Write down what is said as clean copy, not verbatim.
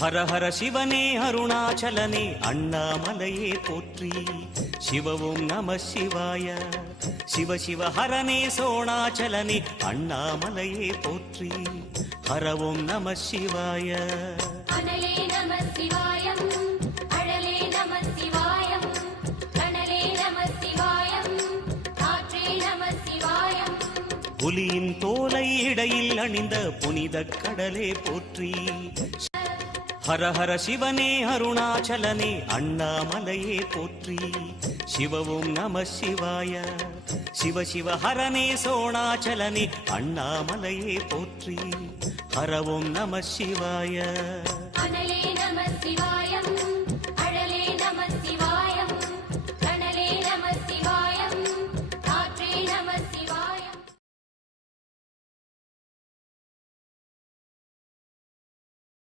ஹர ஹர சிவனே அருணாச்சலனே அண்ணாமலையே போற்றி. சிவவும் நம சிவாய. சிவ சிவ ஹரனே சோணாச்சலனே அண்ணாமலையே போற்றி. ஹரவும் நம சிவாய. அனலே நம சிவாயம், அழலே நம சிவாயம், கனலே நம சிவாயம், காற்றே நம சிவாயம். புலியின் தோலை இடையில் அணிந்த புனித கடலே போற்றி. ஹர ஹர சிவனே அருணாச்சலனே அண்ணாமலையே போற்றி. சிவவும் நம சிவாய. சிவ சிவ ஹரனே சோணாச்சலனே அண்ணாமலையே போற்றி. ஹரவும் நம சிவாய. அனலே நம சிவாய,